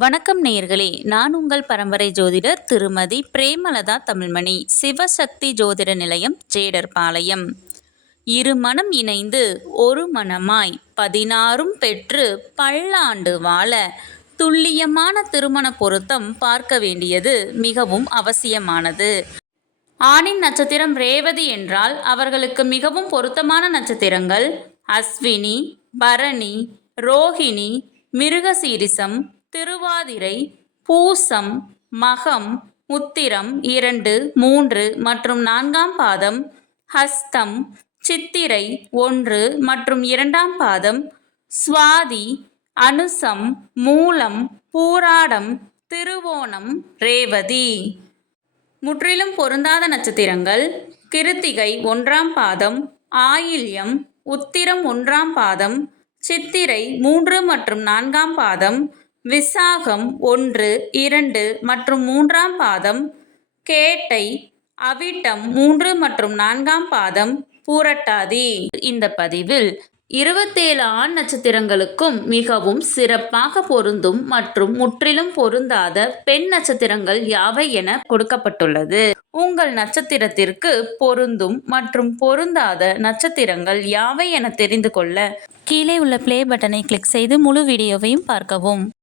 வணக்கம் நேயர்களே நான் உங்கள் பரம்பரை ஜோதிடர் திருமதி பிரேமலதா தமிழ்மணி சிவசக்தி ஜோதிட நிலையம் ஜேடர்பாளையம். இரு மனம் இணைந்து ஒரு மனமாய் பதினாறும் பெற்று பல்லாண்டு வாழ துல்லியமான திருமண பொருத்தம் பார்க்க வேண்டியது மிகவும் அவசியமானது. ஆணின் நட்சத்திரம் ரேவதி என்றால் அவர்களுக்கு மிகவும் பொருத்தமான நட்சத்திரங்கள். அஸ்வினி பரணி ரோஹிணி மிருகசீரிசம் திருவாதிரை பூசம் மகம் உத்திரம் இரண்டு மூன்று மற்றும் நான்காம் பாதம் ஹஸ்தம் சித்திரை ஒன்று மற்றும் இரண்டாம் பாதம் சுவாதி அனுசம் மூலம் பூராடம் திருவோணம் ரேவதி. முற்றிலும் பொருந்தாத நட்சத்திரங்கள் கிருத்திகை ஒன்றாம் பாதம் ஆயில்யம் உத்திரம் ஒன்றாம் பாதம் சித்திரை மூன்று மற்றும் நான்காம் பாதம் விசாகம் ஒன்று இரண்டு மற்றும் மூன்றாம் பாதம் கேட்டை அவிட்டம் மூன்று மற்றும் நான்காம் பாதம் பூரட்டாதி. இந்த பதிவில் இருபத்தேழு ஆண் நட்சத்திரங்களுக்கும் மிகவும் சிறப்பாக பொருந்தும் மற்றும் முற்றிலும் பொருந்தாத பெண் நட்சத்திரங்கள் யாவை என கொடுக்கப்பட்டுள்ளது. உங்கள் நட்சத்திரத்திற்கு பொருந்தும் மற்றும் பொருந்தாத நட்சத்திரங்கள் யாவை என தெரிந்து கொள்ள கீழே உள்ள ப்ளே பட்டனை கிளிக் செய்து முழு வீடியோவையும் பார்க்கவும்.